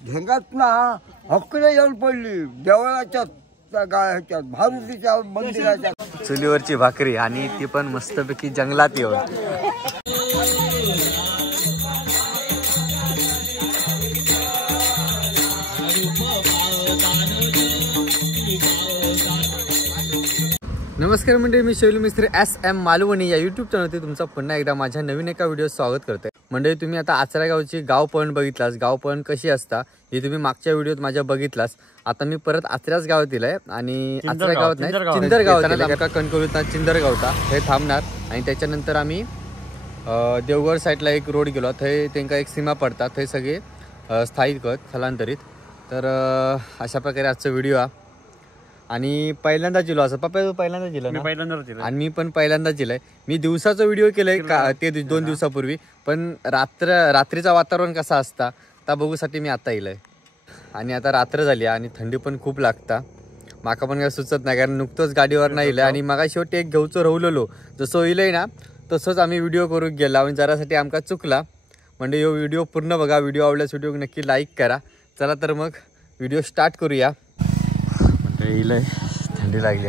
ढेंगात ना हक्कले येऊन पडली देवळाच्या ह्याच्यात मारुतीच्या मंदिराच्या चुलीवरची भाकरी आणि ती पण मस्तपैकी जंगलात येऊन. नमस्कार मंडळी, मी शैलू मिस्त्री SM मालवणी या यूट्यूब चॅनलवरती तुमचा पुन्हा एकदा माझ्या नवीन एका व्हिडिओ स्वागत करते. मंडळी, तुम्ही आता आचरा गावची गावपळण बघितलास. गावपळण कशी असता ही तुम्ही मागच्या व्हिडिओत माझ्या बघितलास. आता मी परत आचराच गावात दिलाय आणि आचरा गावात नाही चिंदर गावात कणकवलीत चिंदर गावता हे थांबणार आणि त्याच्यानंतर आम्ही देवगड साईडला एक रोड गेलो. थंय त्यांना एक सीमा पडतात, थंय सगळे स्थायिक स्थलांतरित. तर अशा प्रकारे आजचा व्हिडिओ हा. आणि पहिल्यांदा जिलो असं पप्पा पहिल्यांदा जिल्हा आणि मी पण पहिल्यांदा जिल्हा. मी दिवसाचा व्हिडिओ केलाय का ते 2 दिवसापूर्वी, पण रात्रीचा वातावरण कसा असता त्या बघूसाठी मी आता येईल. आणि आता रात्र झाली आणि थंडी पण खूप लागता. माका पण काय सुचत नाही कारण नुकतंच गाडीवर नाही येईल आणि मगा शेवटी एक घेऊचं राहिलेलो जसं येईल ना तसंच आम्ही व्हिडिओ करून गेला आणि जरासाठी आमका चुकला. म्हणजे यो व्हिडिओ पूर्ण बघा. व्हिडिओ आवडल्यास व्हिडिओ नक्की लाईक करा. चला तर मग व्हिडिओ स्टार्ट करूया. येईल थंडी लागली.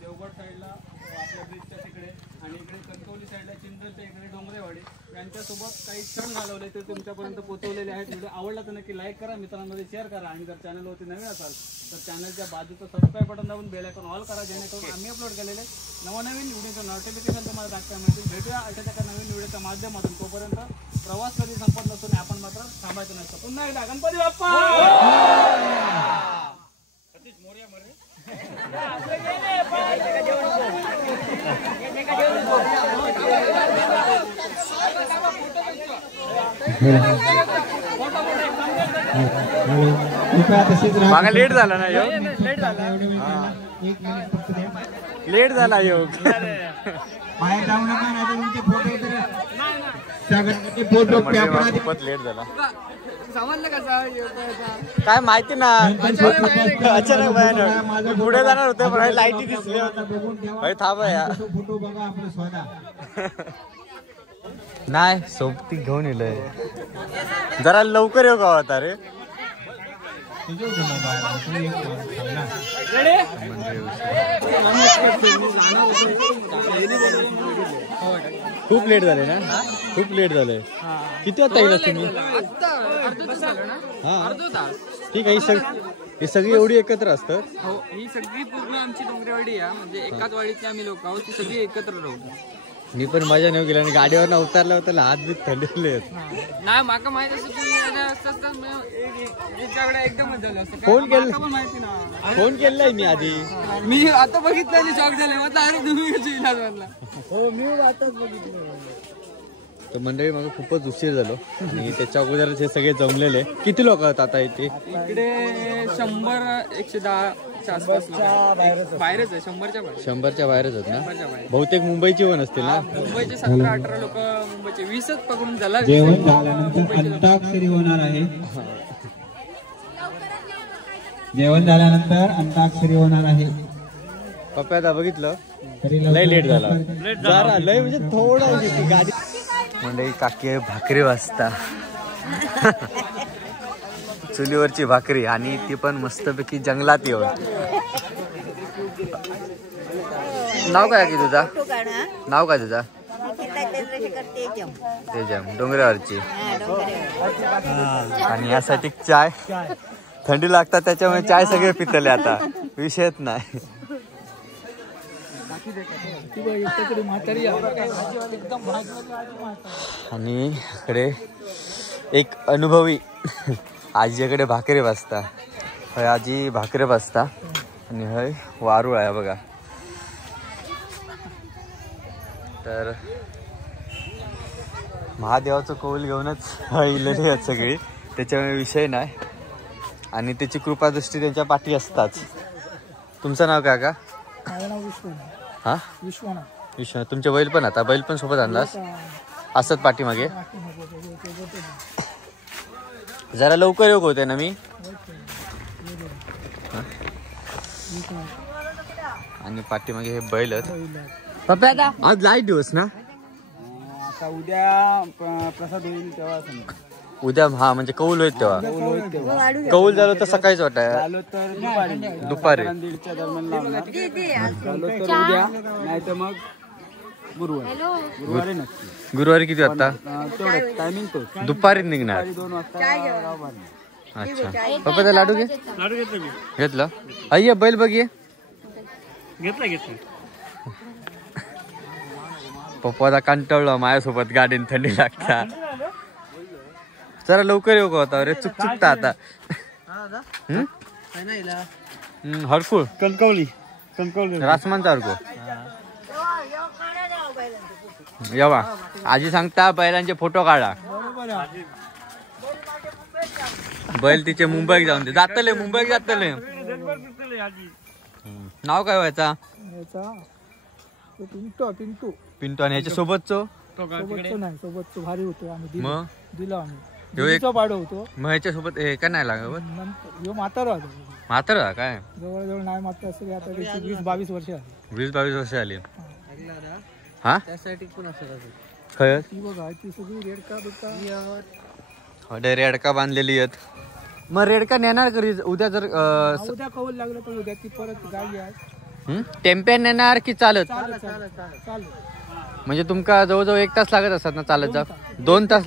देवगड साईडला आपल्या ब्रिजच्या तिकडे आणि इकडे कणकवली साईडला चिंदरच्या इकडे डोंगरेवाडी यांच्यासोबत काही क्षण घालवले ते तुमच्यापर्यंत पोहोचवलेले आहेत. व्हिडिओ आवडला तर नक्की लाईक करा, मित्रांमध्ये शेअर करा आणि जर चॅनलवरती नवीन असाल तर चॅनलच्या बाजूचं सबस्क्राईब बटन दाबून बेल आयकॉन ऑल करा, जेणेकरून आम्ही अपलोड केलेले नवनवीन व्हिडिओचं नोटिफिकेशन तुम्हाला टाकता मिळतील. भेटूया अशाच एका नवीन व्हिडिओच्या माध्यमातून. तोपर्यंत प्रवास कधी संपत नसून आपण मात्र थांबायचं नसतं. पुन्हा एकदा गणपती बाप्पा. मागा लेट झाला ना योग. लेट झाला योग. बाहेर जाऊ नका नाही तुमचे फोटो खूपच लेट झाला. समजलं कसं काय माहिती ना अचानक भयानक पुढे जाणार होते पण लाईटी दिसली होती. थांब यार फोटो बघा आपलं स्वतः. नाही सोबती घेऊन येलंय. जरा लवकर येऊ का होता रे. खूप लेट झाले ना. खूप लेट झालंय. किती वाजता येईल तुम्ही. हा ठीक आहे. ही सगळी एवढी एकत्र असतात. हो, ही सगळी पूर्ण आमची डोंगरेवाडी आहे. म्हणजे एकाच वाडीतली आम्ही लोक आहोत. ती सगळी एकत्र राहू. मी पण मजा नाही गेला आणि गाडीवर उतरला होता हात बीत थंडले. नाही माका माहित असं एकदमच झालं असतं. फोन केला पण माहिती ना. फोन केलाय मी आधी. मी आता बघितलं शॉक झाले. म्हटलं अरे तुम्ही कशी इलाज म्हणला. हो मी आताच बघितलं. तर मंडळी मग खूपच उशीर झालो आणि त्याच्या अगोदर हे सगळे जमलेले. किती लोक आहेत आता इथे. इकडे 100-110 आसपास बाहेरच आहे. 100च्या बाहेरच आहेत ना. बहुतेक मुंबईची पण असतील ना. मुंबईचे 17-18 लोक, मुंबईचे 20च पकडून झाला. जेवण झाल्यानंतर अंताक्षरी होणार आहे. जेवण झाल्यानंतर अंताक्षरी होणार आहे. पप्पा आता बघितलं लय लेट झाला. जरा लय म्हणजे थोडं गाडी. मंडळी काकी भाकरी वाजता चुलीवरची भाकरी आणि ती पण मस्तपैकी जंगलात येऊन. नाव काय की तुझा. नाव काय तुझा. तेजम. डोंगरावरची. आणि यासाठी चाय. थंडी लागतात त्याच्यामुळे चाय सगळे पितले आता विषयच नाही. आणि इकडे एक अनुभवी आजीकडे भाकरी वाजता. हय आजी भाकरी वाजता आणि हय वारूळ आहे बघा. तर महादेवाचं कौल घेऊनच इलेली आहेत सगळी, त्याच्यामुळे विषय नाही. आणि त्याची कृपादृष्टी त्यांच्या पाठी असताच. तुमचं नाव काय का. हा विश्वनाथ. तुमचे बैल पण आता बैल पण सोबत आणलास असत पाठीमागे. जरा लवकर येऊ होते ना मी. आणि पाठीमागे हे बैलच. पप्पा आता आज लाईट दिवस ना, आता उद्या प्रसाद होईल तेव्हा समजा. उद्या हा म्हणजे कौल होईल तेव्हा. कौल झालं तर सकाळीच वाटाय, आलो तर दुपारी 1:30च्या दरम्यान लावणार. आलो तर उद्या, नाही तर मग गुरुवारी नक्की. गुरुवारी किती वाजता? तेवढं टायमिंग तो दुपारी निघणार. 2 वाजता गाव बांधणार. अच्छा पप्पा ते लाडू घे. लाडू घेतलं मी. घेतलं. अय्या बैल बघिये. घेतलं. पप्पा आता कंटाळलो माझ्यासोबत गाडीन थंडी लागता. जरा लवकर येऊ का होता रे, चुकता आता. हरकुळ कणकवली रासमान चारको येवा. आजी सांगता बैलांचे फोटो काढा. बैल तिचे मुंबईत जाऊन दे. जातले मुंबईत जातले. नाव काय व्हायचा? पिंटू. आणि ह्याच्या सोबतचो सोबतचो भारी होतो. आम्ही मग दिलो आम्ही ह्यो पाडो होतो. मग ह्याच्या सोबत हे काय नाही लागत. ह्यो म्हातारा होतो. म्हातारा काय जवळजवळ नाही मात्र असं आता 20-22 वर्ष झाली. 20-22 वर्ष आली. हा त्यासाठी पण असं खय ती बघा ती सगळी रेडका बिडका रेडका बांधलेली आहेत. मग रेडका नेणार करी उद्या जर उद्या कौल लागलं तर उद्या ती परत गाडी आहे. टेम्पेन नेणार की चालत? चालू म्हणजे तुमका जवळजवळ 1 तास लागत असतात ना चालत जा? 2 तास?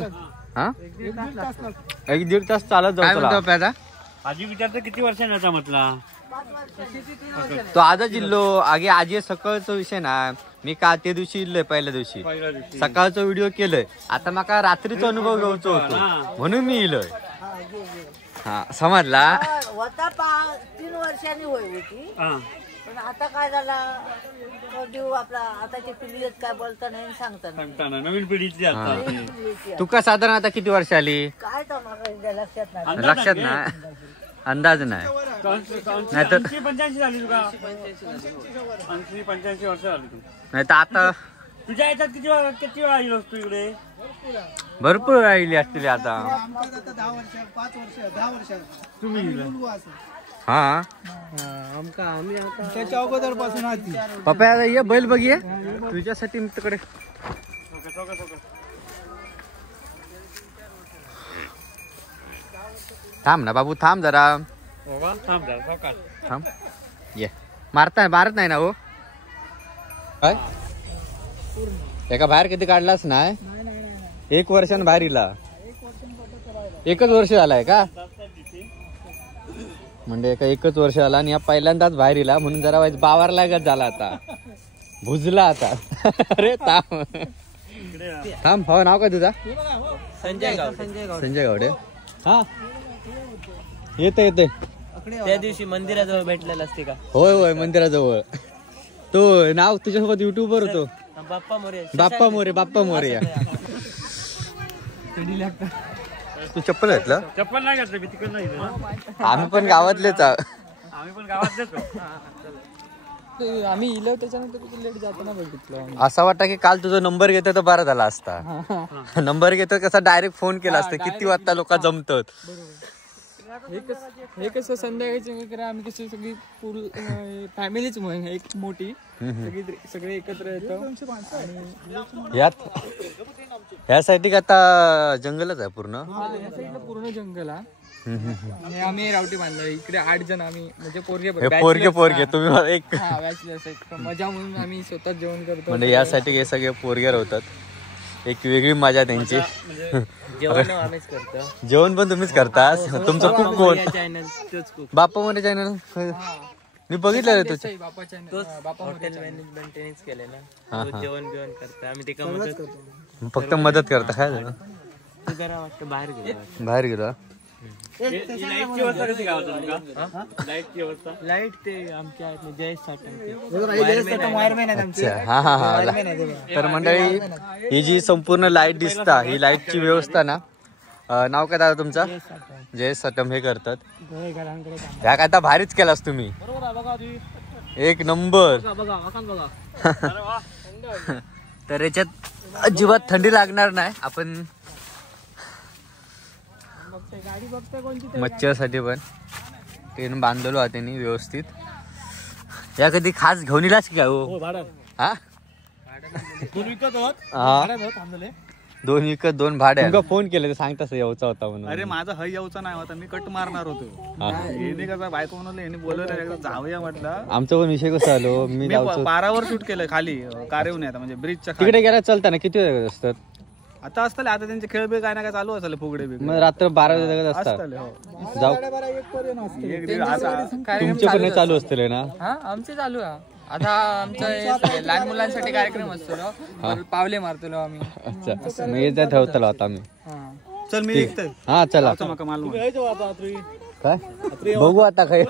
हा 1-1.5 तास चालत जाऊ. प्यादा आजी विचारतो किती वर्षांचा म्हटला तो आजच इल्लो आगे आजी सकाळचा विषय ना. मी का त्या दिवशी इल्लोय पहिल्या दिवशी सकाळचा व्हिडिओ केलंय. आता माका रात्रीचा अनुभव घ्यायचा होतो म्हणून मी इलोय. हा समजला. होता 3 वर्षांनी होय होती. पण आता काय झाला देऊ आपला आताची पिढी काय बोलता नाही सांगता नवीन पिढीची आता. तुका साधारण आता किती वर्ष आली? काय तर मला लक्षात नाही. लक्षात नाही, अंदाज नाही. नाही तर 85 झाली तुका. 85 वर्ष झाली तू. नाही तर आता तुझ्या याच्यात किती वेळा येईल तू इकडे? भरपूर राहिली असतील आता. 10 वर्ष तुम्ही हा त्याच्या अगोदर पासून आधी पप्पा ये बैल बघिये तुझ्यासाठी तिकडे. थांब ना बाबू, थांब जरा. थांब ये. मारत नाही ना हो काय? एका बाहेर किती काढलाच नाही? 1 वर्षानं बाहेर इला. 1च वर्ष झालाय का? म्हणजे एका 1च वर्ष झाला आणि या पहिल्यांदाच बाहेर इला म्हणून जरा वाईज बावार लागत झाला. आता भुजला आता. अरे थांब. हो नाव काय तुझा? संजय गावडे. हा येते त्या दिवशी मंदिराजवळ भेटलेला असते का? होय मंदिराजवळ. तो नाव तुझ्यासोबत युट्यूबवर होतो. बाप्पा मोरे. तू चप्पल घातलं? चप्पल नाही घातलं मी तिकडे नाही. आम्ही पण गावातलेच आहोत. आम्ही इलो त्याच्यानंतर लेट जाताना बघितलं. असं वाटतं की काल तुझा नंबर घेतो तर बरा झाला असता. नंबर घेतो कसा डायरेक्ट फोन केला असता किती वाजता लोक जमतात. हे कसं संध्याकाळी आम्ही कशी सगळी फॅमिलीच म्हणून एक मोठी सगळे एकत्र येतो. यासाठी का आता जंगलच आहे पूर्ण. पूर्ण जंगल आहे. आम्ही रावटी बांधला इकडे 8 जण आम्ही म्हणजे पोरगे तुम्ही एक मजा म्हणून आम्ही स्वतः जेवण करतो. म्हणजे यासाठी हे सगळे पोरगे होतात. एक वेगळी मजा त्यांची. जेवण पण तुम्हीच करता. तुमचं कुक कोण? बाप्पा मोरे चॅनल मी बघितलं रे तुझं. हॉटेल मॅनेजमेंट केलेलं. जेवण बिवण करता आम्ही ते फक्त मदत करता. काय झालं जरा वाटतं बाहेर गेलो. लाईट ते आमच्या जयेश साठम. तर मंडळी ही जी संपूर्ण लाईट दिसता ही लाईटची व्यवस्था ना. नाव काय दादा तुमचं? जयेश साठम हे करतात. ह्या काय आता भारीच केलास तुम्ही. एक नंबर. तर याच्यात अजिबात थंडी लागणार नाही. आपण मच्छरसाठी पण ट्रेन बांधलेलो आहे त्यांनी व्यवस्थित. या कधी खास घेऊन येलास की काय हो? हा? दोन विकत दोन भाड्या. तुमका फोन केले तर सांगतास यावचा होता म्हणून. अरे माझा हय यावचा नाही होता, मी कट मारणार होतो. येणे कसा बायको म्हणून येणे बोलवलं एकदा जाऊया म्हटलं. आमचा पण विषय कसा आलो, मी 12वर शूट केलं खाली कारवून आता म्हणजे ब्रिजच्या तिकडे गेला चालताना किती वेळ असतात आता असतले. आता त्यांचे खेळ बी काय ना काय चालू असले फुगडे बी मग रात्र 12 वाजता असतात. जाऊ तुमचे पण चालू असतील ना? हा आमचे चालू आहे. आता आमचं लहान मुलांसाठी कार्यक्रम असतो ना, पावले मारतो आम्ही. अच्छा मी येत्या ठेवतो आता आम्ही. चल मी निघतोय. हा चला काय बघू आता काय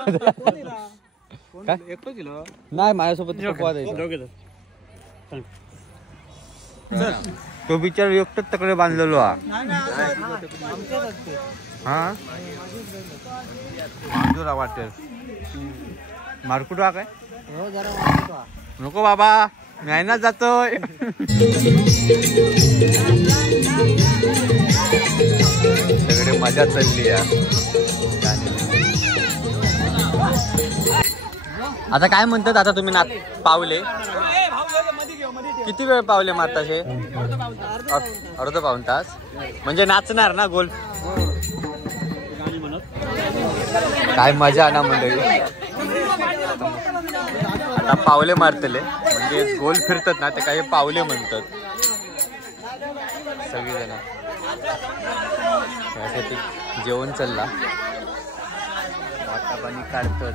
नाही माझ्यासोबत तो बिचार एकटच तकडे बांधलेलो हा मांजूरा वाटेल मारकुट हा काय नको बाबा मी ना जातोय. सगळे मजा चालली आता काय म्हणतात आता तुम्ही पावले किती वेळ पावले मारताशे? अर्धा पाऊण तास म्हणजे नाचणार ना गोल काय मजा ना मंडळी. आता पावले मारतले म्हणजे गोल फिरतात ना ते काही पावले म्हणतात सगळेजण. त्यासाठी जेवण चालला वाटा पाणी काढतात.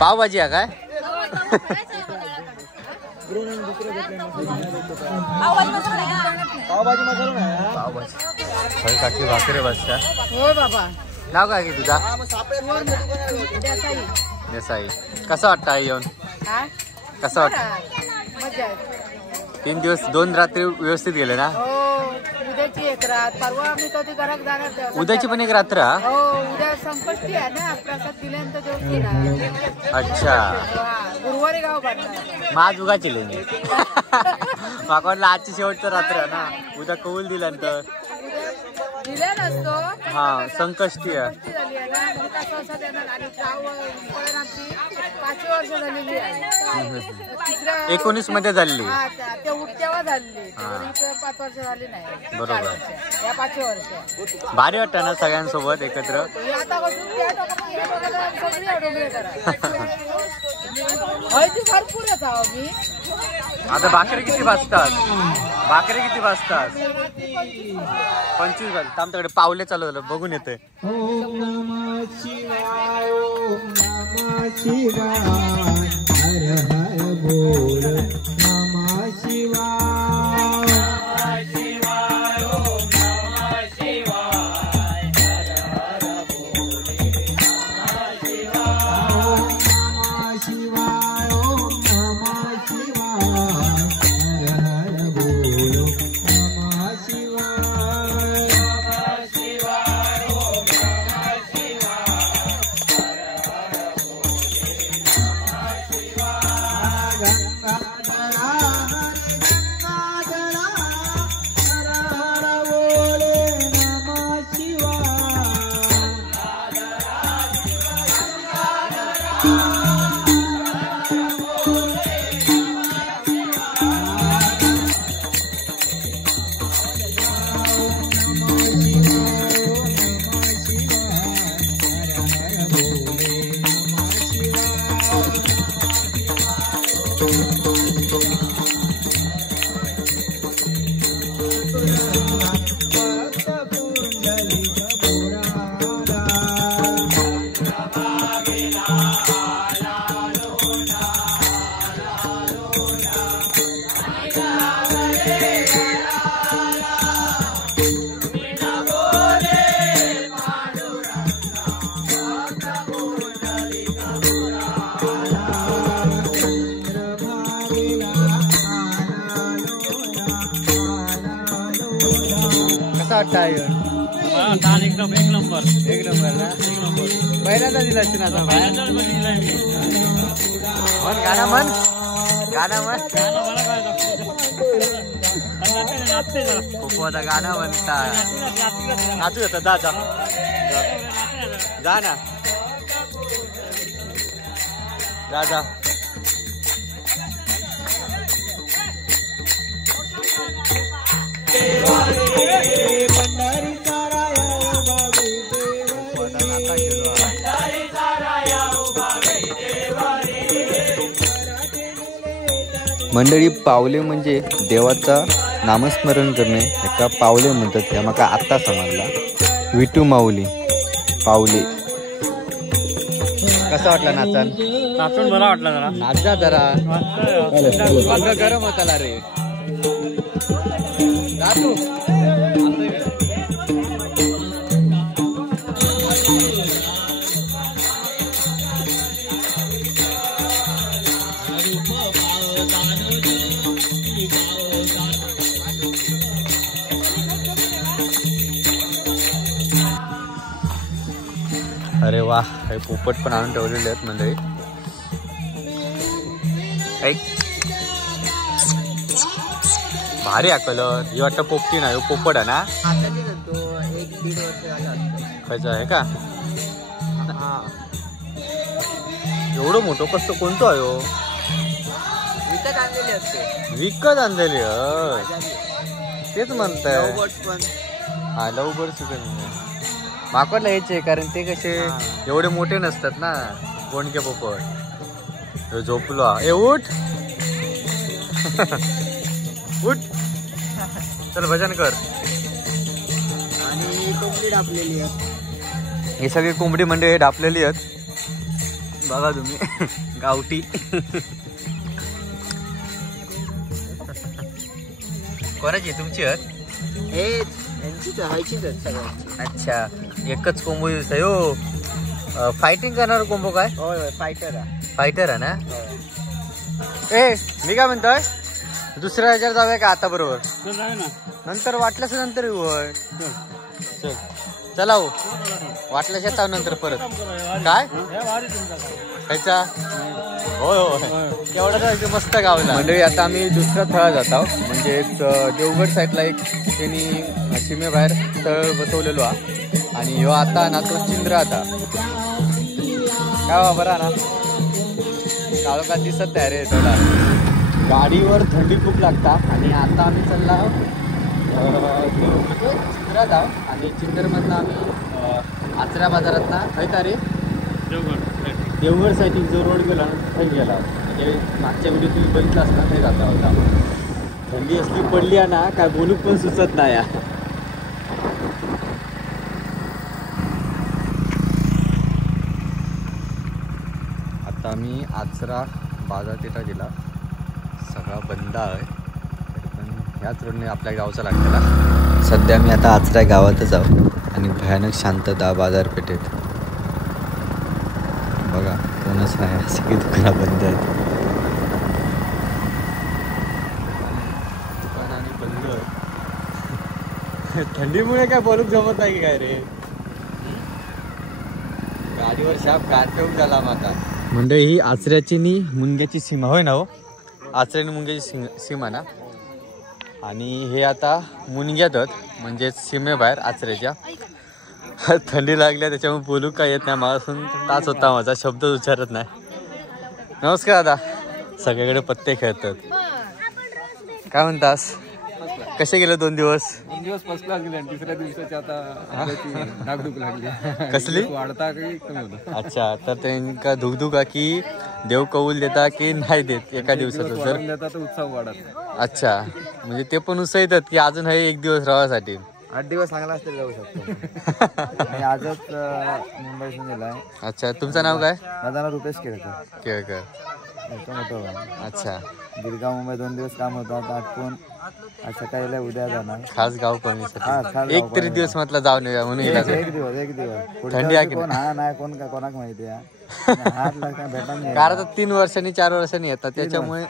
पावभाजी आहे काय? पावभाजी काकी भाकरे बसत्या. हो बाबा. नाव काय की तुझा? देसाई. कसं वाटतं येऊन? कसं वाटतं? 3 दिवस 2 रात्री व्यवस्थित गेले ना? उद्याची एक रात. परवा आम्ही कधी घरात जाणार. उद्याची पण एक रात्र? हो उद्या संकष्टी आहे ना, प्रसाद दिल्यानंतर जेवती ना. अच्छा गुरुवारी गाव काढणार. माझ उगाची लेणी माका वाटलं आजची शेवटचं रात्र ना, उद्या कौल दिल्यानंतर दिल्या नसतो. हा संकष्टी आहे. 5 वर्ष झालेली आहे. 19 मध्ये झाली. ते तेव्हा झाली. 5 वर्ष झाली नाही. बरोबर. या 5 वर्ष भारी वाटतं ना सगळ्यांसोबत एकत्र. आता भरपूरच आहो मी. आता भाकरी किती वाजतात? भाकरी किती वाजतात? 25 वाजता. आमच्याकडे पावले चालू झालं बघून येते. ओम नमः शिवाय ओम नमः शिवाय हर हर बोल नमः शिवाय शिवाय ओम नमः शिवाय हर हर बोल नमः शिवाय ओम नमः शिवाय ओम नमः शिवाय हर हर बोल नमः शिवाय नमः शिवाय ओम नमः शिवाय गंगाधरा गंगाधरा हर हर बोले नमः शिवाय कसा वाटतं एकदम एक नंबर ना? पहिल्यांदा दिला असते ना मन गाणं म्हण खूप आता गाणं म्हणता नाचू येतं जा ना. जा जा. मंडळी, पावले म्हणजे देवाचा नामस्मरण करणे एका पावले म्हणतात. त्या माका आत्ता समजला. विटू माऊली पावले. कसा वाटला नाचन? नाचून मला वाटलं जरा. नाच जा जरा. गरम होता रे. जा तू. अरे वा, हे पोपट पण आणून ठेवलेले आहेत मंडळी. भारी हा कलर. ही वाटतं पोपटी नाही, पोपट आहे ना. खायचं आहे का? एवढं मोठं कसं कोणतं आहे? विकत आणलेली असते. विकत आणलेली. तेच म्हणताय. हा, लव बर्ड्स माकडला यायचे, कारण ते कसे एवढे मोठे नसतात ना. कोणके पोपट. झोपलो. ए उठ उठ, चल भजन कर. आणि कोंबडी डापलेली आहे. हे सगळी कोंबडी म्हणजे डापलेली आहेत. बघा तुम्ही. गावठी. कोणाची? तुमची आहेत? अच्छा, एकच कोंबो दिवस आहे हो. फायटिंग करणार कोंबो काय? होय, फायटर आहे. फायटर आहे ना. ए, मी काय म्हणतोय, दुसऱ्या ह्याच्यावर जाऊया का आता? बरोबर, नंतर वाटल्यास नंतर येऊ. चला हो, वाटल्यास येता नंतर परत. काय खायचा? होय होय, तेवढा मस्त गावला. म्हणजे आता आम्ही दुसऱ्या थळा जात आहोत. म्हणजे देवगड साईडला एक त्यांनी सीमेबाहेर तळ बसवलेलो हा. आणि ह्यो आता ना तो चिंद्र. आता काय बरा ना, काळ का दिसत नाही रे थोडा. गाडीवर थंडी खूप लागता. आणि आता आम्ही चालला चिंद्रात आहोत. आणि चिंद्रमधनं आम्ही आचरा बाजारात ना काय का रे देवगड साईड जो रोड गेला ना तिथे गेला. म्हणजे मागच्या व्हिडिओ तुम्ही बघितला असता, ते जाता होता. थंडी असली पडली आहे ना, काय बोलू पण सुचत नाही. आता आम्ही आचरा बाजार तिथं गेला. सगळा बंद आहे, पण ह्याच रोडने आपल्या गावचा लागलेला. सध्या मी आता आचरा गावातच आहो. आणि भयानक शांतता बाजारपेठेत. बघा, कोणच नाही, सगळी दुकानं बंद आहेत. दुकानाने बंद. थंडीमुळे काय बोलूक जमत नाही काय रे. गाडीवर शाप काटून झाला आता. म्हणजे ही आचऱ्याची नी मुंग्याची सीमा होय ना हो. आचऱ्याने मुंग्याची सीमा ना. आणि हे आता मुंग्यातच, म्हणजे सीमेबाहेर आचऱ्याच्या. थंडी लागल्या त्याच्यामुळे बोलू काय येत नाही. मागासून तास होता माझा, शब्द उच्चारत नाही. नमस्कार दादा. सगळीकडे पत्ते खेळतात. काय म्हणतास, कसे गेले 2 दिवस? 2 दिवस फर्स्ट क्लास गेले. आणि तिसऱ्या दिवसाची आता धाकधूक लागली. कसली? वाढता की कमी होता? अच्छा, तर त्यांना धुकधुका की देव कौल देता की नाही देत एका दिवसाचं? जर देता तर उत्साह वाढत. अच्छा, म्हणजे ते पण उत्साह येतात की अजून हे 1 दिवस राहायसाठी. 8 दिवस चांगला असतील जाऊ शकतो. आणि आजच मुंबईतून गेलाय. अच्छा, तुमचं नाव काय? माझं नाव रुपेश केळकर. केळकर. अच्छा, गिरगाव मुंबई 2 दिवस काम होतं. आठवण आज सकाळी उद्या जाणार. खास गाव पळणीसाठी 1 तरी दिवस म्हटलं जाऊन येऊया म्हणून. एक दिवस थंडी आहे की कोण हा नाही, कोण का कोणाक माहिती आहे. हात लागता भेटा नाही. कारण 3 वर्षांनी 4 वर्षांनी येतात, त्याच्यामुळे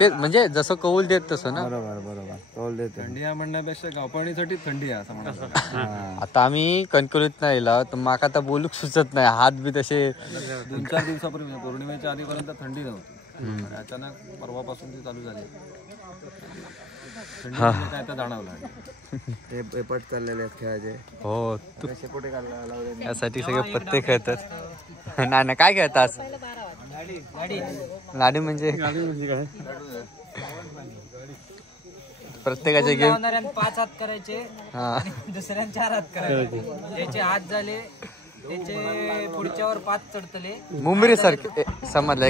ते म्हणजे जसं कौल देत तसं ना. बरोबर कौल देते. थंडी आहे म्हणण्यापेक्षा गावपाणीसाठी थंडी आहे असं म्हणतात. आता आम्ही कणकवलीत नाही येला तर माका आता बोलूक सुचत नाही. हात बी तसे 2-4 दिवसापूर्वी पौर्णिमेच्या आधीपर्यंत थंडी नव्हती. अचानक परवापासून ती चालू झाली. थंडी काय तर जाणवलं. ते पट चाललेले आहेत खेळाचे. हो, यासाठी सगळे पत्ते खेळतात. नाही काय खेळतात? लाडी म्हणजे प्रत्येकाचे गेम 5 हात करायचे, दुसऱ्यां 4 हात करायचे. त्याचे हात झाले त्याचे पुढच्यावर 5 चढतले. मुंबरी सारखे समजलं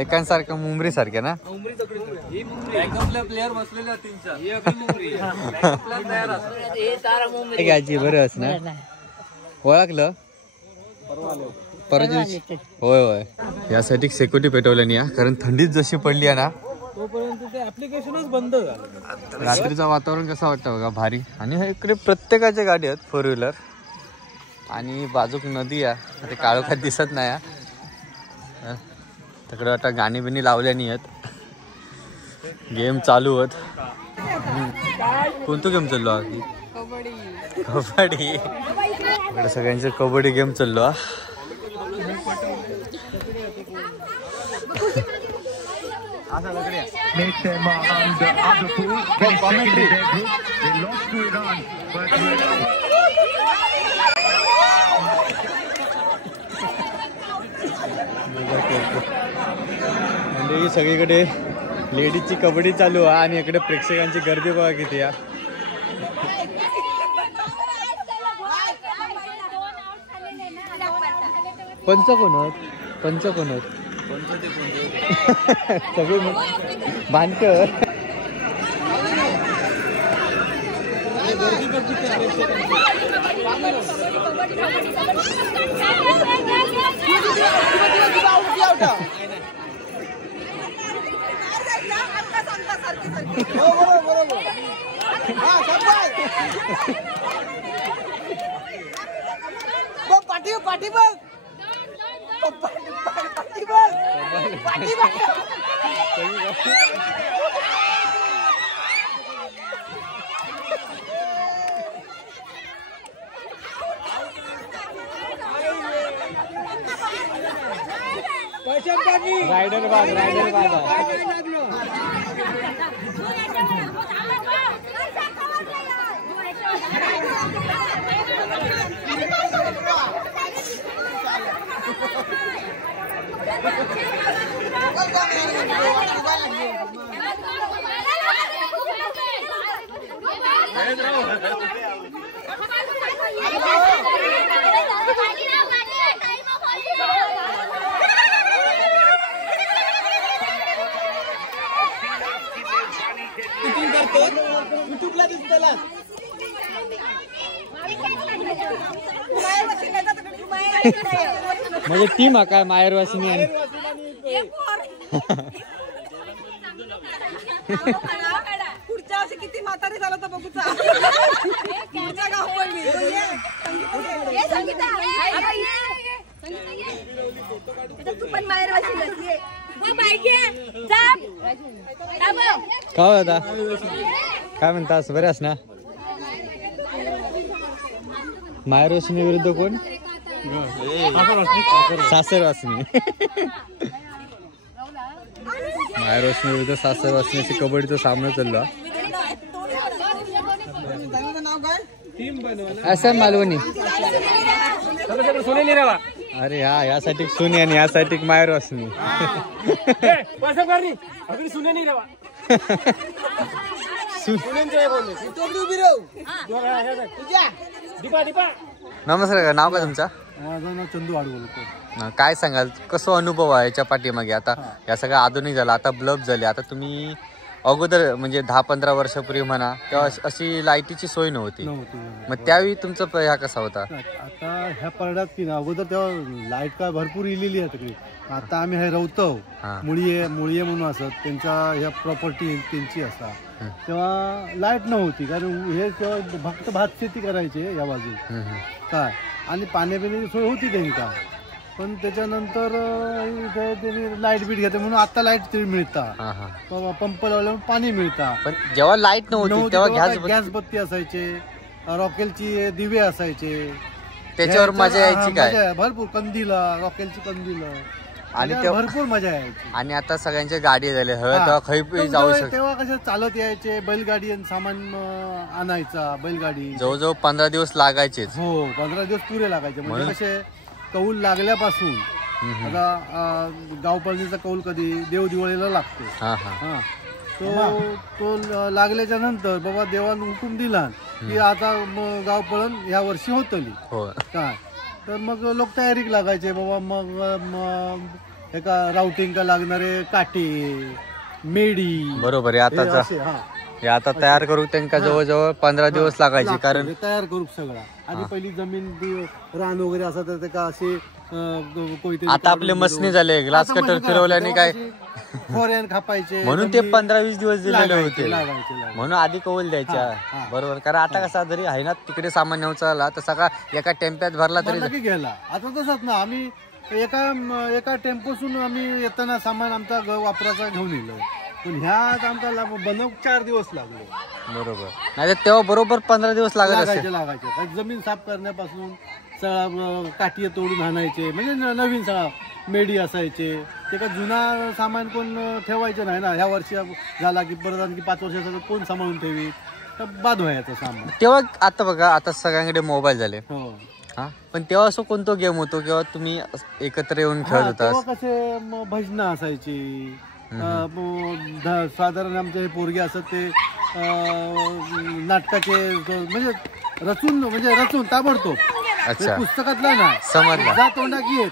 एकांसारखं मुंबरी सारखे ना. प्लेअर बसलेले 3-4 घ्यायची बरं ना. ओळखलं परवा. होय होय, यासाठी सिक्युरिटी पेटवल्यानी या, कारण थंडीच जशी पडली आहे ना तोपर्यंत ते ऍप्लिकेशनच बंद झालं. रात्रीचं वातावरण कसं वाटतं बघा, भारी. आणि हे इकडे प्रत्येकाच्या गाडी आहेत 4 व्हीलर. आणि बाजूक नदी आहे, ते काळोखात दिसत नाही. तिकडं आता गाणी बिणी लावल्यानी आहेत, गेम चालू आहेत. कोणतं गेम चाललो आहे? कबड्डी. इकडे सगळ्यांचे कबड्डी गेम चाललो आहे. म्हणजे सगळीकडे लेडीजची कबड्डी चालू आहे आणि इकडे प्रेक्षकांची गर्दी बघा किती आहे. पंच कोण होत सगळे भांडकर. पाठी बघ. रायडर बाग म्हणजे टीम हा काय माहेरवासिनी आणि पुढच्या वर्षी किती म्हातारी झालं तर बघूचा. तू पण माहेरवासी. काय होता काय म्हणतास? बऱ्यास ना. माहेरवासिनी विरुद्ध कोण? सासरवासिनी. माहेरवासिनी विरुद्ध सासरवासिनीची कबड्डीचा सामना चालला. SM मालवणी. अरे हा, यासाठी सुनी आणि यासाठी माहेरवासिनी. नमस्कार, नाव काय तुमचं? माझं नाव चंदू आड बोलतो. काय सांगाल, कसं अनुभव आहे याच्या पाठीमागे? आता या सगळ्या आधुनिक झालं, आता बल्ब झाले. आता तुम्ही अगोदर म्हणजे 10-15 वर्षापूर्वी म्हणा, तेव्हा अशी लाईटीची सोय नव्हती. मग त्यावेळी तुमचा ह्या कसा होता? आता ह्या परड्यात की ना, अगोदर तेव्हा लाईट काय भरपूर इलेली आहे तिकडे. आता आम्ही हे रवतो मुळी म्हणून असत, त्यांच्या ह्या प्रॉपर्टी त्यांची असा. तेव्हा लाईट नव्हती, कारण हे तेव्हा फक्त भात शेती करायचे या बाजू काय, आणि पाण्यापिण्याची सोय होती त्यांचा. पण त्याच्यानंतर त्यांनी लाईट बीट घेते म्हणून आता लाईट मिळतात, पंप लावल्यावर पाणी मिळतात. पण जेव्हा लाईट नव्हती तेव्हा गॅस बत्ती असायचे, रॉकेलची दिवे असायचे, त्याच्यावर मजा यायची. काय भरपूर कंदीला, रॉकेलची कंदीला, आणि भरपूर मजा यायची. आणि आता सगळ्यांच्या गाडी झाले, खैपी जाऊ शकतो. तेव्हा कशा चालत यायचे, बैलगाडी आणि सामान आणायचा, बैलगाडी जवळजवळ 15 दिवस लागायचे. हो, 15 दिवस पुरे लागायचे. म्हणजे कसे कौल लागल्यापासून आता गाव पळणीचा कौल कधी देव दिवाळीला लागतो. हा तो लागल्याच्या नंतर बाबा देवानं हुकूम दिला की आता गाव पळण ह्या वर्षी होतली काय, तर मग लोक तयारीक लागायचे बाबा. मग एका राऊटिंग का लागणारे काटे मेडी बरोबर आहे. आता तयार करू त्यांना जवळजवळ 15 दिवस लागायचे, कारण तयार करू सगळा. आधी पहिली जमीन रान वगैरे असं तर का असे आता आपले मसनी झाले, ग्लास कटर फिरवल्याने काय फोरेन खापायचे, म्हणून ते 15-20 दिवस दिलेले होते, म्हणून आधी कौल द्यायच्या. बरोबर, कारण आता कसा जरी आहे ना तिकडे सामान न्यायचा आला तर सगळा एका टेम्प्यात भरला तरी गेला. आता तसंच ना, आम्ही एका टेम्पोसून आम्ही येताना सामान आमचा वापराचा घेऊन येलो, पण ह्यात आमचा बनव 4 दिवस लागले. बरोबर, नाही तेव्हा बरोबर 15 दिवस लागायचे. जमीन साफ करण्यापासून सगळा काठी तोडून आणायचे, म्हणजे नवीन सगळा मेडी असायचे. ते का जुना सामान कोण ठेवायचं नाही ना, ह्या वर्षी झाला की परत आणखी 5 वर्षाचा कोण सांभाळून ठेवी, तर बाद व्हायचं सामान. तेव्हा आता बघा, आता सगळ्यांकडे मोबाईल झाले. हो, पण तेव्हा असं कोणता गेम होतो किंवा तुम्ही एकत्र येऊन खेळत होता? कसे भजनं असायची. साधारण आमचे पोरगे असत ते नाटकाचे म्हणजे रचून ताबडतोब. अच्छा, पुस्तकातला ना समजला, जा तोंडा घेत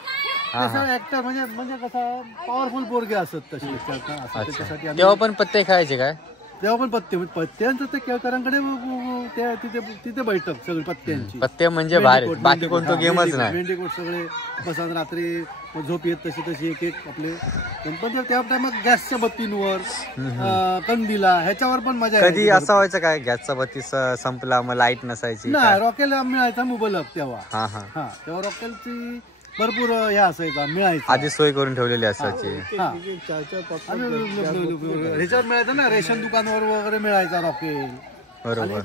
ऍक्टर म्हणजे कसा पॉवरफुल पोरगे असत तसे. त्याच्यासाठी तेव्हा पण पत्ते खेळायचे काय? तेव्हा पण पत्त्यांचं ते केळकरांकडे तिथे बैठक सगळी पत्त्यांची. पत्ते म्हणजे बाकी कोणतो गेमच नाही. मेंढीकोट सगळे बसा, रात्री झोप येत तशी एक आपले. पण त्या टायमात गॅसच्या बत्तींवर कंदीला ह्याच्यावर पण मजा. कधी असं व्हायचं काय गॅसचा बत्ती संपला मग लाईट नसायची? नाही, रॉकेल मिळायचा मुबलक तेव्हा. तेव्हा रॉकेलची भरपूर हे असायचा, मिळायचं. आधी सोय करून ठेवलेली असायची. ह्याच्यावर मिळायचं ना, रेशन दुकानावर वगैरे मिळायचा रॉकेल. बरोबर,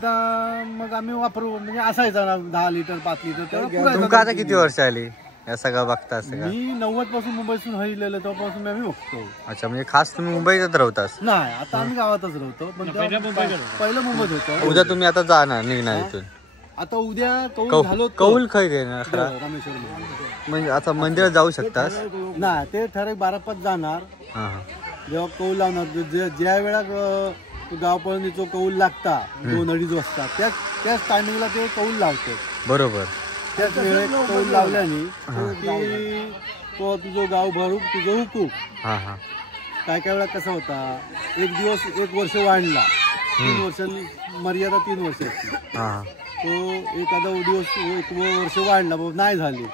मग आम्ही वापरू म्हणजे असायचा ना 10 लिटर 5 लिटर. तुमका आता किती वर्ष आली या सगळं बघता? मी 90 पासून मुंबईतून हरलेलं, तेव्हापासून आम्ही बघतो. अच्छा, म्हणजे खास तुम्ही मुंबईतच राहतास? नाही, आता आम्ही गावातच राहतो, पण पहिलं मुंबईत होतो. उद्या तुम्ही आता जाणार निघणार इथून? आता उद्या कौल झालो. कौल खाय घेणार रामेश्वर, म्हणजे आता मंदिरात जाऊ शकतास? नाही, ते ठराविक 12-5 जाणार. जेव्हा कौल लावणार, ज्या वेळा गाव पळणीचा कौल लागता 2-2:30 वाजता, त्याच टायमिंगला ते कौल लावतो. बरोबर, त्याच वेळेत कौल लावल्याने की तो तुझं गाव भरूक तुझं हुकूम. काय वेळा कसा होता, एक दिवस 1 वर्ष वाढला, 3 वर्षांनी मर्यादा 3 वर्षाची. तो एखादा दिवस 1 वर्ष वाढला नाही झाली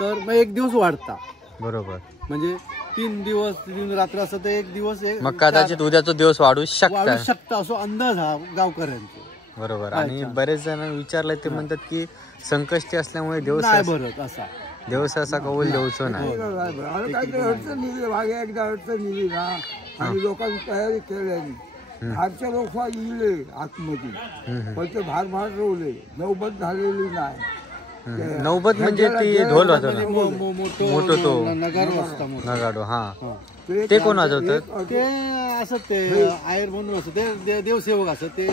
तर मग 1 दिवस वाढता. बरोबर, म्हणजे 3 दिवस 3 रात्र असं ते 1 दिवस मग कदाचित उद्याचा दिवस वाढू शकता असो अंदाज हा गावकऱ्यांचा. बरोबर, आणि बरेच जण विचारलं ते म्हणतात की संकष्टी असल्यामुळे देवस भरत असा देवस असा कौल देऊचो नाही. एकदा अडचण येईल ना, आणि लोकांनी तयारी केल्याने बाहेरच्या लोक येले आतमध्ये, पण ते भार रोवले, नौबत झालेली नाही. नौबत म्हणजे ती ढोल वाजवतो मोठो तो नगाडो. ते कोण वाजवतात? ते असं ते आयर म्हणून असं ते देवसेवक असं ते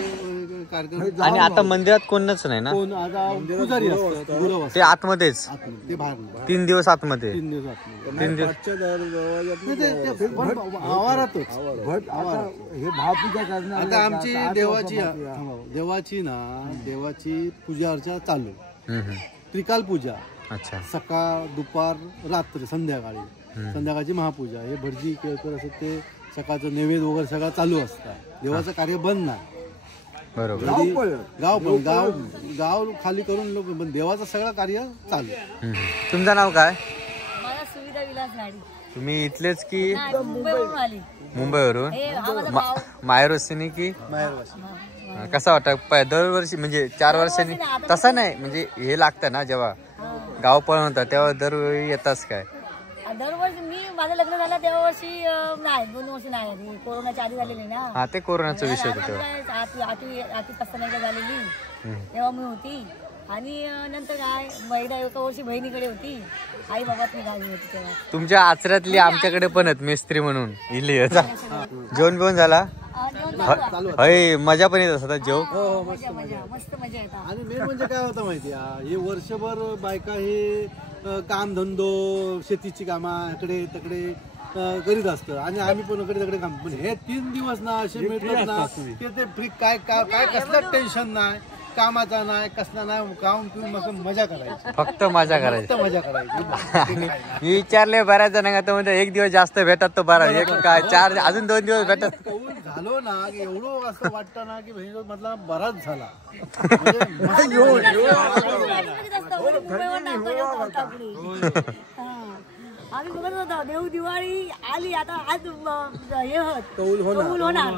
कार्यक्रम. आणि आता मंदिरात कोणच नाही ना, पुजारी असतात ते आतमध्येच. ते बाहेर 3 दिवस आतमध्ये. 3 दिवस आवारातच. हे भावपूजा करणार. आता आमची देवाची पूजा अर्चा चालू. त्रिकाल पूजा. अच्छा, सकाळ दुपार रात्र संध्याकाळची महापूजा. हे भटजी केळकर असं ते सकाळचं नैवेद्य वगैरे सगळं चालू असतं. देवाचं कार्य बंद नाही. बरोबर, गाव खाली करून लोक, पण देवाचं सगळं कार्य चालू. तुमचं नाव काय? मला सुविधा विलास गाडी. तुम्ही इथलेच की मुंबईवरून आली? मुंबईवरून. माहेरवासिनी की? कसा वाटतं दरवर्षी, म्हणजे 4 वर्षांनी? तसा नाही, म्हणजे हे लागतं ना जेव्हा गाव पळण होता तेव्हा दरवेळी येतास काय? दरवर्षी मी माझं लग्न झालं तेव्हा वर्षी नाही, 2 वर्ष नाही, कोरोनाच्या आधी झालेली ना. ते कोरोनाचा विषय होता तेव्हा. आती पस्ताना झालेली तेव्हा मी होती. आणि नंतर काय एका वर्षी बहिणीकडे होती, आई बाबातली गावी होती तेव्हा. तुमच्या आचऱ्यातली आमच्याकडे पण आहेत मेस्त्री म्हणून इली. जेवण बिवण झाला? हय, मजा पण येत असतात जेव. मस्त मजा येतात. आणि मेन म्हणजे काय होतं माहिती, हे वर्षभर बायका हे काम धंदो शेतीची कामं इकडे तिकडे करीत असतं आणि आम्ही पण इकडे तिकडे काम. पण हे 3 दिवस ना असे मिळतात ना की ते फ्री काय कसलं टेन्शन नाही, कामाचा नाही, कसला नाही, काम पिऊन मस्त मजा करायची, फक्त मजा करायची. मजा करायची. मी विचारले बऱ्याच जणांना तर म्हणजे 1 दिवस जास्त भेटत तो बरा, एक काय 4 अजून 2 दिवस भेटत. कौल झालो ना की एवढं असं वाटतं ना की बहिणी मधला बराच झाला. आम्ही बघत होतो देव दिवाळी आली आता आज हे कौल होणार.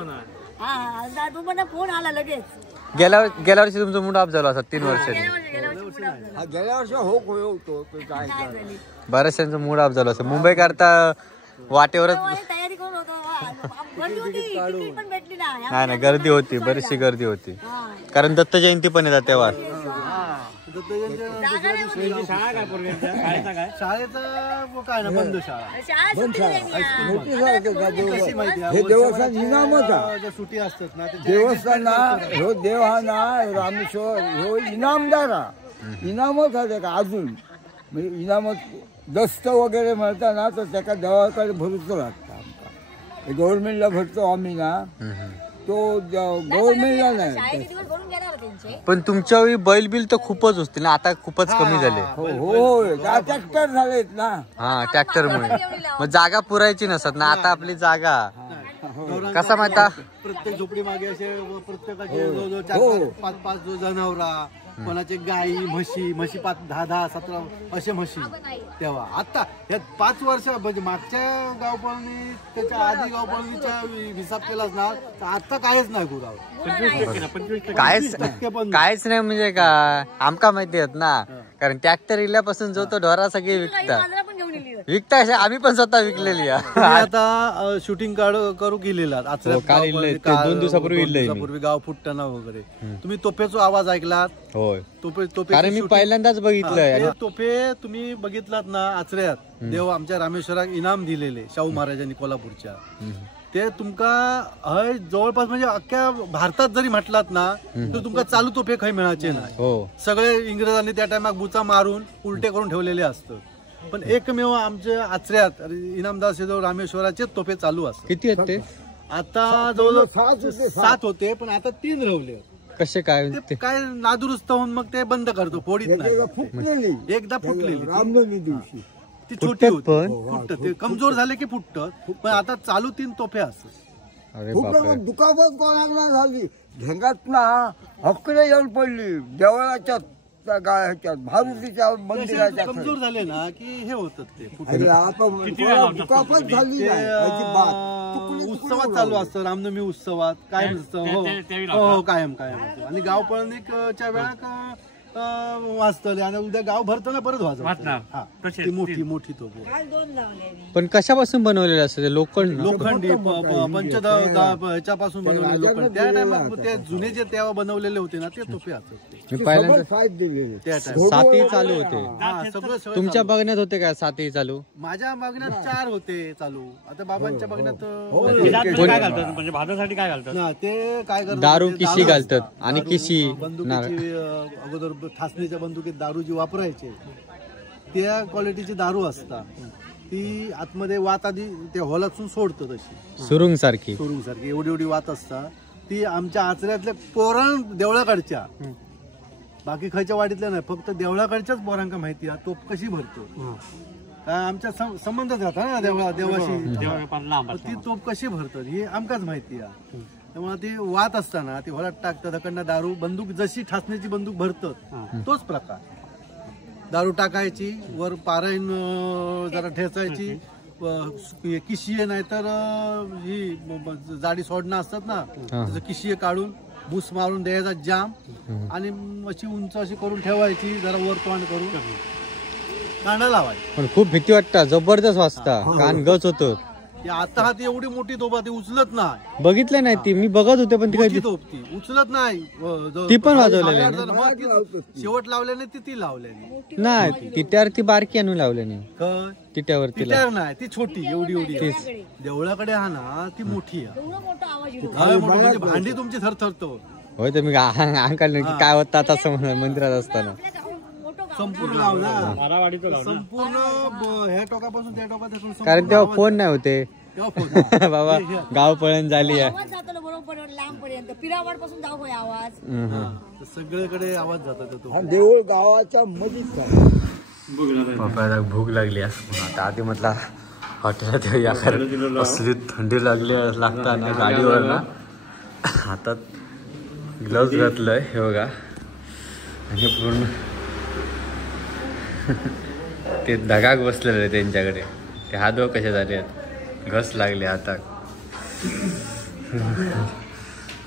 हा तो पण फोन आला लगेच. गेल्या वर्षी तुमचं मूड ऑफ झालं असं 3 वर्षांनी. गेल्या वर्षी होतो बऱ्याचशांचं मूड ऑफ झालं असं. मुंबई करता वाटेवरच तयारी करून होतो. पण भेटली नाही गर्दी होती, बरीचशी गर्दी होती, कारण दत्त जयंती पण येतात तेव्हा. शाळेचं काय ना बंद शाळा, हे देवस्थान इनामच आहे. सुट्टी असतात ना देवस्थान ह्यो देव हा ना रामेश्वर ह्यो इनामदार हा, इनामच आहे का अजून म्हणजे इनामत दस्त वगैरे म्हणता ना तर त्याका देवाकडे भरूच लागतं. आमका गव्हर्नमेंटला भरतो आम्ही ना, तो गव्हर्नमेंटला नाही. पण तुमच्या वेळी बैल बिल तर खूपच असतील ना, आता खूपच कमी झाले. हो ट्रॅक्टर झालेत ना. हा ट्रॅक्टरमुळे मग जागा पुरायची नसत ना. आता आपली जागा कसा माहिती, प्रत्येक झोपडी मागे असे प्रत्येकाचे 4-5 जनावरा, कोणाचे गाई म्हशी 10-10, 17 असे म्हशी. तेव्हा आता या 5 वर्ष म्हणजे मागच्या गावपाळणी त्याच्या आधी गावपाळणीचा हिसाब केलाच ना तर आता काहीच नाही गुराव, काहीच नाही. म्हणजे का आमका माहिती आहेत ना, कारण ट्रॅक्टर इल्यापासून जो तो ढोरा सगळे विकता आम्ही पण स्वतः विकलेली. आता शूटिंग करू गेलेला 2 दिवसापूर्वी गाव फुटताना वगैरे तुम्ही तोफेचा आवाज ऐकलात? होय, तोफे कारण मी पहिल्यांदाच बघितलंय. तोफे तुम्ही बघितलात ना आचऱ्यात, देव आमच्या रामेश्वराक इनाम दिलेले शाहू महाराजांनी कोल्हापूरच्या, ते तुमका जवळपास म्हणजे अख्ख्या भारतात जरी म्हटलात ना तर तुमका चालू तोफे काही मिळायचे नाही. सगळे इंग्रजांनी त्या टायमाक बुचा मारून उलटे करून ठेवलेले असतं. पण एकमेव आमच्या आचऱ्यात इनामदार शेजव रामेश्वराचे तोफे चालू असतात. किती आहेत ते? आता जवळजवळ 7 होते, पण आता 3 रवले. कसे काय काय नादुरुस्त होऊन मग ते बंद करतो, फोडीत नाही. एकदा फुटलेली रामनवमी दिवशी ती छोटी होती, फुटत ते कमजोर झाले की फुटत. पण आता चालू 3 तोफे असतात. दुखापत कोणाला झाली ढेंगात ना हक्कले येऊन पडली देवळाच्या भारूतीच्या मंदिराच्या. कमजोर झाले ना की हे होतं ते दुखापत झाली. उत्सवात चालू असतं, रामनवमी उत्सवात कायम असतं. कायम आणि गाव पळणीच्या वेळा वाचतले आणि उद्या गाव भरताना परत वाजवतात. मोठी तो. पण कशापासून बनवलेले असते? लोखंडी ह्याच्यापासून बनवलेले लोखंड. त्या टायमात ते जुने जे तेव्हा बनवलेले होते ना ते तोफे असतात. सातही चालू होते. सगळं तुमच्या बघण्यात होते का सातही चालू? माझ्या बघण्यात 4 होते चालू. आता बाबांच्या बघण्यात काय घालतात, म्हणजे भातासाठी काय घालतात ते काय करतात, दारू किशी घालतात आणि किशी बंदुकीची अगोदर ठासणीच्या बंदुकीत दारू जी वापरायचे त्या क्वालिटीची दारू असतात. ती आतमध्ये वात आधी ते हॉलातून सोडतं, तशी सुरुंग सारखी एवढी वात असतात. ती आमच्या आचऱ्यातल्या पोरां देवळाकडच्या, बाकी खायच्या वाडीतल्या नाही, फक्त देवळाकडच्याच पोरांका माहिती आहे तोप कशी भरतो. काय आमच्या संबंध जाता ना देवाशी, ती तोप कशी भरतात ही आमकाच माहिती आहे. त्यामुळे ती वात असताना ती हॉलात टाकतात, अखंड दारू बंदूक जशी ठासण्याची बंदूक भरतात तोच प्रकार. दारू टाकायची, वर पारायण जरा ठेचायची, किशिये नाही तर ही जाडी सोडणं असतात ना, तसं किशिये काढून भूस मारून द्यायचा जाम आणि अशी उंच अशी करून ठेवायची, जरा वर तोंड करून कांडा लावायची. पण खूप भीती वाटतं, जबरदस्त वाजता, कान गच होतो. आता हा ती एवढी मोठी तोप ती उचलत नाही. बघितलं नाही ती, मी बघत होते पण ती काही तोप ती उचलत नाही. ती पण वाजवलेली शेवट लावल्याने ती लावल्याने नाही. तिट्यावर ती बारकी आणून लावल्याने, तिट्यावरती नाही ती छोटी एवढी. देवळाकडे हा ना ती मोठी आहे, म्हणजे भांडी तुमची थरथरतो. होय, तर मी अंकाल काय होतं आता मंदिरात असताना संपूर्ण गाव ना बारावाडीचं गाव ना. संपूर्ण ह्या टोकापासून त्या टोकापासून कारण तेव्हा फोन नाही होते बाबा गाव पळण झाली आहे. आवाज जातो बरोबर लांब पर्यंत पिरावाड पासून जाऊ होय आवाज. सगळीकडे आवाज जातात तो. देऊळ गावाच्या मधीच पप्पाला भूक लागली आहे. आता आधी म्हटला हॉटेलात या कारण असली थंडी लागता ना गाडीवर ना. हातात ग्लव्ज घातलंय हे बघा आणि पूर्ण ते धगाक बसलेलं आहे त्यांच्याकडे. ते हात बघ कसे झाले आहेत, घस लागले हातात,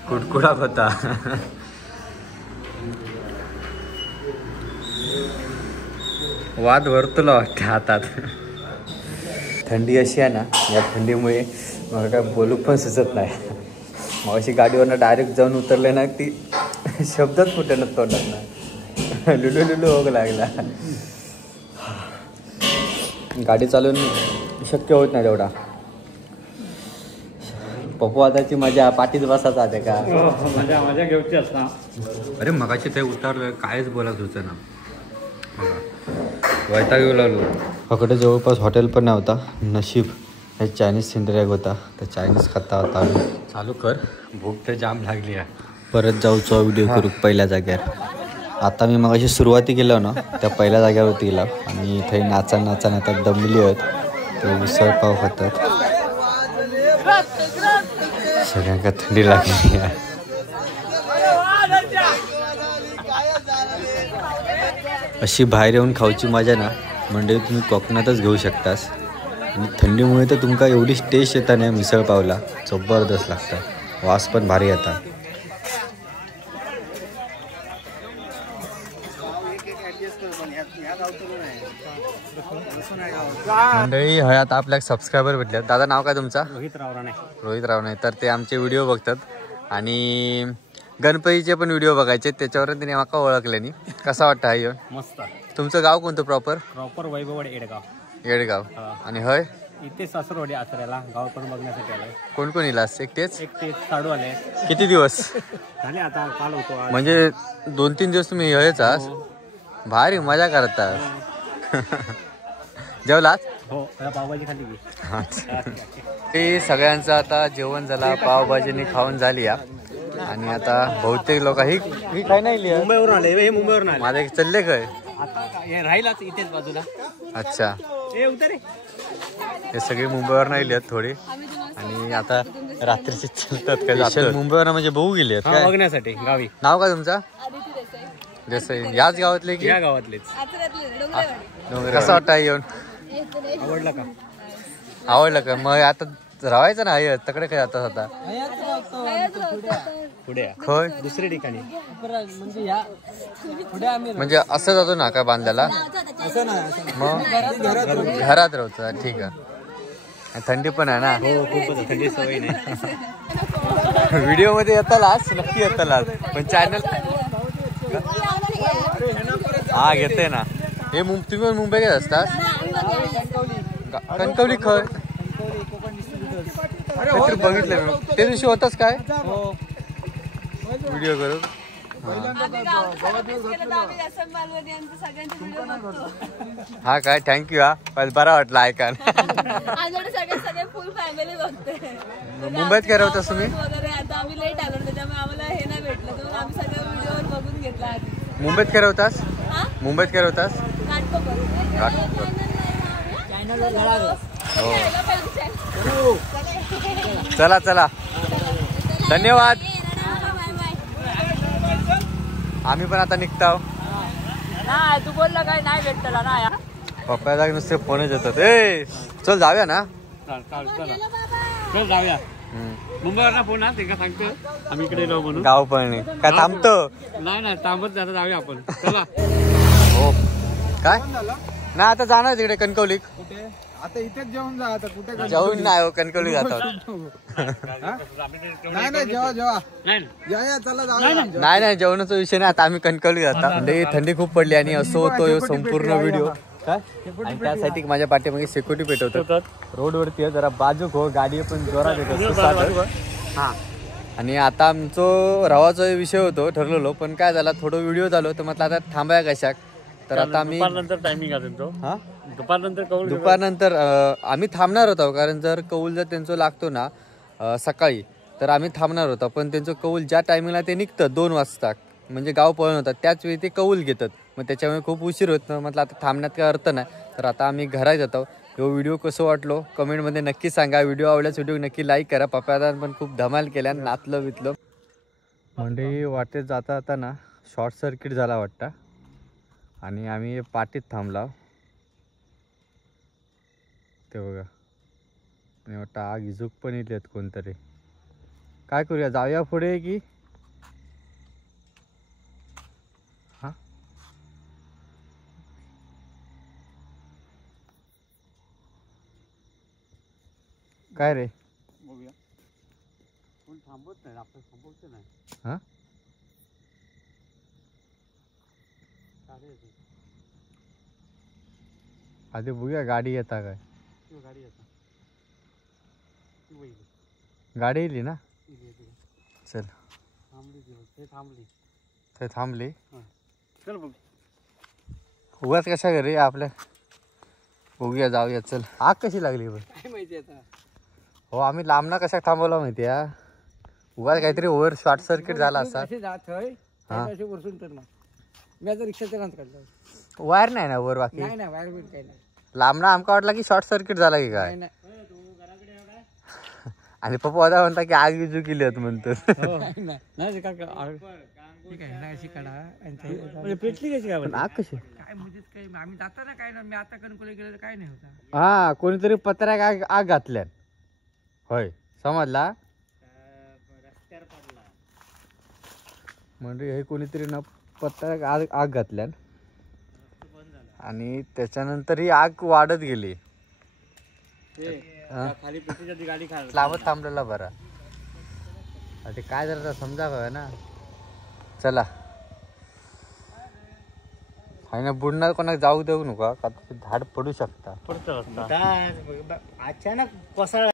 कुडकुडा होता. वाद भरतोला वाटते हातात. थंडी अशी आहे ना, या थंडीमुळे मला काय बोलू पण सुचत नाही. मग अशी गाडीवरनं डायरेक्ट जाऊन उतरले ना ती शब्दच कुठे न तोंडात ना लुलू लुलू होग लागला. गाडी चालवून शक्य होत नाही तेवढा. पप्पू आताची मजा पाठीत बसायचा आहे का मजा घेऊची असता. अरे मगाशी ते उतरलं कायच बोलत होतं ना. वैताग येऊ लागलो. पकडे जवळपास हॉटेल पण नव्हता. नशीब हे चायनीज सेंटर एक होता, तर चायनीज खाता होता. चालू कर, भूक तर जाम लागली आहे. परत जाऊचो व्हिडिओ करू पहिल्या जाग्यावर. आता मी मगाशी सुरुवाती केलं ना त्या पहिल्या जाग्यावरती गेला आणि इथे नाचा आता दमली आहेत. ते मिसळ पाव खातात. सगळ्यांना थंडी लागली आहे. अशी बाहेर येऊन खाऊची मजा ना म्हणजे तुम्ही कोकणातच घेऊ शकतास. आणि थंडीमुळे तर तुमका एवढी टेस्ट येता नाही मिसळ पावला, जबरदस्त लागतं. वास पण भारी येता. मंडळी हयात आपल्या सबस्क्रायबर भेटल्यात. दादा नाव काय तुमचा? रोहित रावणे. तर ते आमचे व्हिडिओ बघतात आणि गणपतीचे पण व्हिडिओ बघायचे, त्याच्यावर त्यांनी माका ओळखल्यानी. कसा वाटतं हा येऊन? मस्त. तुमचं गाव कोणतं प्रॉपर? वैभववाडी येडगाव. येडगाव. आणि हय इथे सासरवाडी आचऱ्याला गाव पण बघण्यासाठी आलोय. कोण कोण इलास? एकटेच? साडू आले. किती दिवस झाले आता? काल होतो. म्हणजे 2-3 दिवस तुम्ही हेच आज? भारी मजा करतात. जेवलात? हो, पावभाजी खाल्ली की. ते सगळ्यांचं आता जेवण झाला, पावभाजीने खाऊन झाली या. आणि आता बहुतेक लोक ही काय नाही मुंबईवरून आले. हे मुंबईवरून आले. माझ्या चालले काय आता राहिलाच इथेच बाजूला. अच्छा, हे सगळे मुंबईवर नाही लिहित थोडी. आणि आता रात्रीची चलतात काय मुंबईवर म्हणजे बघू गेले बघण्यासाठी गावी. नाव काय तुमचा? देसाई. याच गावातले की? या गावातलेच. कसा वाटतं येऊन? आवडला का? आवडलं का? मग आता राहायचं ना हय तकडे काय जातात आता पुढे खय दुसऱ्या ठिकाणी. म्हणजे असं जातो ना काय बांधायला? मग घरात राहतो. ठीक आहे. थंडी पण आहे ना. हो, खूपच थंडी सवय नाही. व्हिडिओ मध्ये येतालाच नक्की येतालाच, पण चॅनल हा घेते ना. हे तुम्ही मुंबई घेत असतात? कणकवली खय बघितलं मी. त्या दिवशी होताच काय व्हिडिओ करून? हा काय थँक्यू. हा बरा वाटला ऐका. मुंबईत काय राहता तुम्ही? मुंबईत काय राहतास? मुंबईत काय राहतास? चला चला, धन्यवाद. आम्ही पण आता निघतो. तू बोलला काय नाही भेटला ना. पप्पाला नुसते फोनच येतात. ए चल जाऊया ना. चल जाऊया. मुंबईवर फोन ना ते सांगतो आम्ही इकडे जाऊ म्हणून. गाव पण काय थांबतो? नाही थांबत जाता जाऊया आपण. चला. हो काय ना आता जाणार तिकडे कणकवली. आता इथेच जेवण जा. आता कुठे जाऊन नाही हो, कणकवली जातात. नाही नाही जेवणाचा विषय नाही. आता आम्ही कणकवली जातात. म्हणजे थंडी खूप पडली आणि असं होतो संपूर्ण व्हिडिओ काय. आणि त्यासाठी माझ्या पाठीमागे सिक्युरिटी पेटवतात. रोडवरती आहे जरा बाजूक हो, गाडी पण जोरात येतो. हा. आणि आता आमचं रवाचा विषय होतो ठरलेलो, पण काय झाला थोडं व्हिडिओ झालो तर म्हटलं आता थांबाया कशाक. तर आता आम्ही दुपारनंतर टायमिंग आहे त्यांचं. हा दुपारनंतर कौल दुपारनंतर आम्ही थांबणार होतो, कारण जर कौल जर त्यांचं लागतो ना सकाळी, तर आम्ही थांबणार होतो. पण त्यांचं कौल ज्या टायमिंगला ते निघतं 2 वाजता, म्हणजे गाव पळण होतात त्याच वेळी ते कौल घेतात. मग त्याच्यामुळे खूप उशीर होत ना, म्हटलं आता थांबण्यात काय अर्थ नाही. तर आता आम्ही घरात जातो. तो व्हिडिओ कसं वाटलो कमेंटमध्ये नक्की सांगा. व्हिडिओ आवडल्यास व्हिडिओ नक्की लाईक करा. पप्पादान पण खूप धमाल केल्या, नाचलं बितलं. म्हणजे वाटेत जाता जाता ना शॉर्ट सर्किट झाला वाटतं आणि आम्ही पाटीत थांबला. ते बघा, आणि वाटतं आग इजूक पण येत कोणतरी. काय करूया, जाऊया पुढे की हा काय रे? बघूया. कोण थांबवत नाही, आपण थांबवतो नाही. हा आधी बघूया गाडी येता काय. गाडी येतात. गाडी येली ना. चल थांबली. ते थांबली. चल बघ. उगाच कशा घरी आपल्या. बघूया जाऊया चल. आग कशी लागली बघ. काय माहिती आता. हो आम्ही लांबना कशा थांबवला माहिती आहे. उगाच काहीतरी ओव्हर शॉर्ट सर्किट झाला असा. जात होय वरसून तर मी आता रिक्षाचा रांत काढला. वायर नाही ना वर बाकी. नाही वायर बिल काही नाही. लांबना आमका वाटला की शॉर्ट सर्किट झाला की काय. आणि पप्पा होता म्हणता की आग विजू केली होत म्हणतो. पेटली कशी काय आग कशी काय म्हणजे काही आम्ही जाताना काय ना, मी आता कणकोली गेलो तर काय नाही होता. हा कोणीतरी पत्र्या आग घातल्या. होय समजला. म्हणजे हे कोणीतरी ना पत्र्या आग घातल्या आणि त्याच्यानंतर ही आग वाढत गेली. खाली पेटीच्या गाडी खाली लांबच थांबलेला बरा. ते काय जरा समजा का ना. चला ना बुडणार कोणाला जाऊ देऊ नका, का झाड पडू शकता. अचानक कोसळ